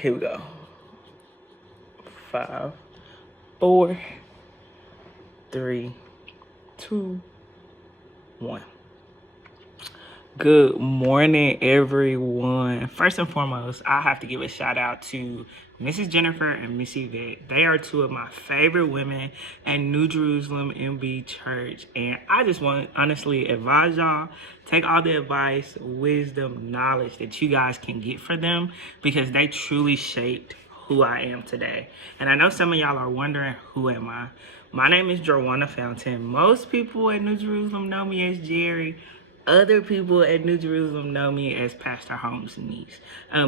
Here we go. 5, 4, 3, 2, 1. Good morning, everyone. First and foremost, I have to give a shout out to Mrs. Jennifer and Miss Yvette. They are two of my favorite women at New Jerusalem MB Church. And I just want to honestly advise y'all, take all the advice, wisdom, knowledge that you guys can get from them, because they truly shaped who I am today. And I know some of y'all are wondering, who am I? My name is Jerjuanna Fountain. Most people at New Jerusalem know me as Jerry. Other people at New Jerusalem know me as Pastor Holmes' niece.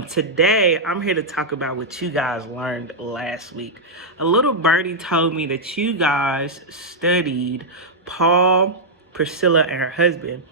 Today, I'm here to talk about what you guys learned last week. A little birdie told me that you guys studied Paul, Priscilla, and her husband,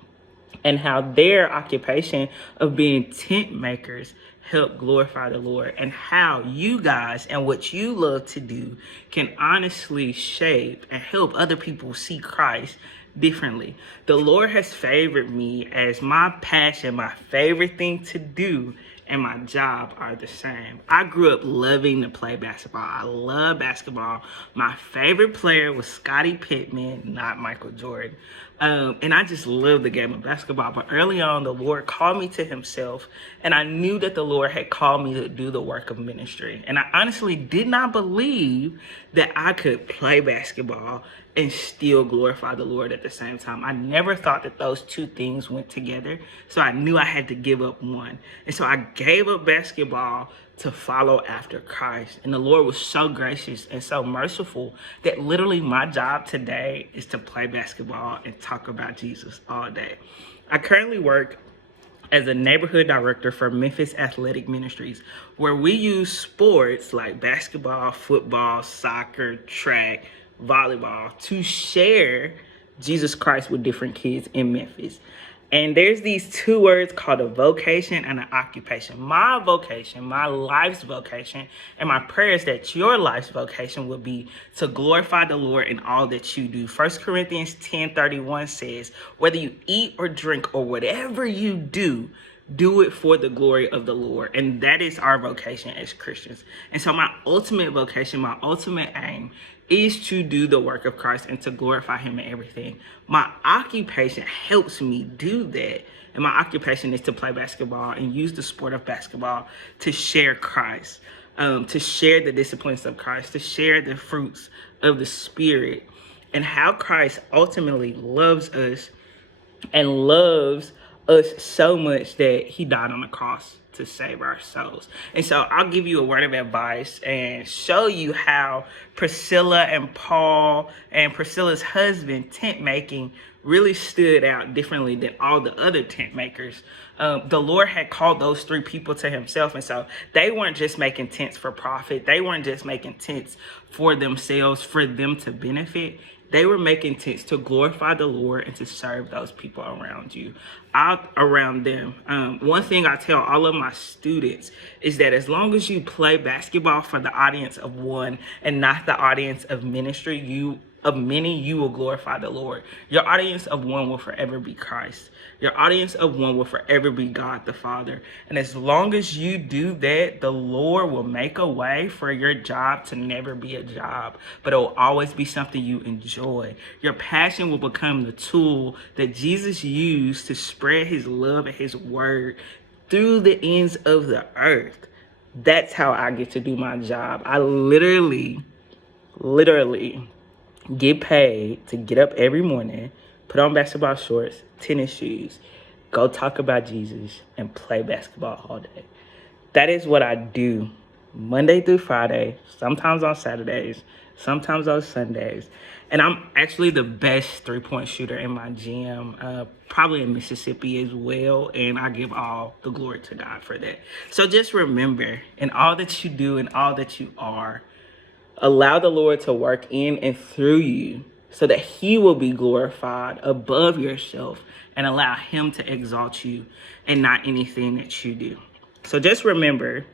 and how their occupation of being tent makers help glorify the Lord, and how you guys and what you love to do can honestly shape and help other people see Christ differently. The Lord has favored me as my passion, my favorite thing to do, and my job are the same. I grew up loving to play basketball. I love basketball. My favorite player was Scottie Pippen, not Michael Jordan. And I just love the game of basketball. But early on, the Lord called me to himself, and I knew that the Lord had called me to do the work of ministry. And I honestly did not believe that I could play basketball and still glorify the Lord at the same time. I never thought that those two things went together. So I knew I had to give up one. And so I gave up basketball to follow after Christ. And the Lord was so gracious and so merciful that literally my job today is to play basketball and talk about Jesus all day. I currently work as a neighborhood director for Memphis Athletic Ministries, where we use sports like basketball, football, soccer, track, volleyball to share Jesus Christ with different kids in Memphis. And there's these two words called a vocation and an occupation. My vocation, my life's vocation, and my prayer is that your life's vocation would be to glorify the Lord in all that you do. 1 Corinthians 10:31 says, whether you eat or drink or whatever you do it for the glory of the Lord. And that is our vocation as Christians. And so my ultimate vocation, my ultimate aim is to do the work of Christ and to glorify him in everything. My occupation helps me do that. And my occupation is to play basketball and use the sport of basketball to share Christ, to share the disciplines of Christ, to share the fruits of the Spirit, and how Christ ultimately loves us and loves us so much that he died on the cross to save our souls. And so I'll give you a word of advice and show you how Priscilla and Paul and Priscilla's husband tent making really stood out differently than all the other tent makers. The Lord had called those three people to himself. And so they weren't just making tents for profit. They weren't just making tents for themselves, for them to benefit. They were making tents to glorify the Lord and to serve those people around you, around them. One thing I tell all of my students is that as long as you play basketball for the audience of one and not the audience of ministry, you will glorify the Lord. Your audience of one will forever be Christ. Your audience of one will forever be God the Father. And as long as you do that, the Lord will make a way for your job to never be a job, but it will always be something you enjoy. Your passion will become the tool that Jesus used to spread his love and his word through the ends of the earth. That's how I get to do my job. I literally get paid to get up every morning, put on basketball shorts, tennis shoes, go talk about Jesus, and play basketball all day. That is what I do Monday through Friday, sometimes on Saturdays, sometimes on Sundays. And I'm actually the best three-point shooter in my gym, probably in Mississippi as well. And I give all the glory to God for that. So just remember, in all that you do and all that you are, allow the Lord to work in and through you so that he will be glorified above yourself, and allow him to exalt you and not anything that you do. So just remember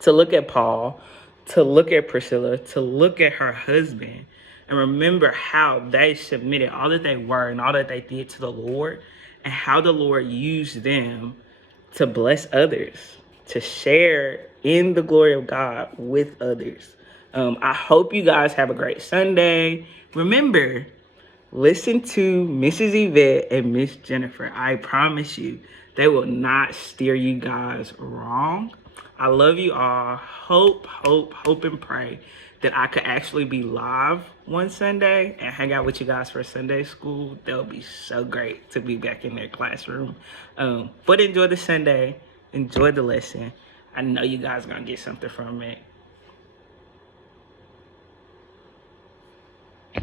to look at Paul, to look at Priscilla, to look at her husband, and remember how they submitted all that they were and all that they did to the Lord, and how the Lord used them to bless others. to share in the glory of God with others. I hope you guys have a great Sunday. Remember, listen to Mrs. Yvette and Miss Jennifer. I promise you, they will not steer you guys wrong. I love you all. Hope, and pray that I could actually be live one Sunday and hang out with you guys for Sunday school. That would be so great to be back in their classroom. But enjoy the Sunday. Enjoy the lesson. I know you guys are going to get something from it.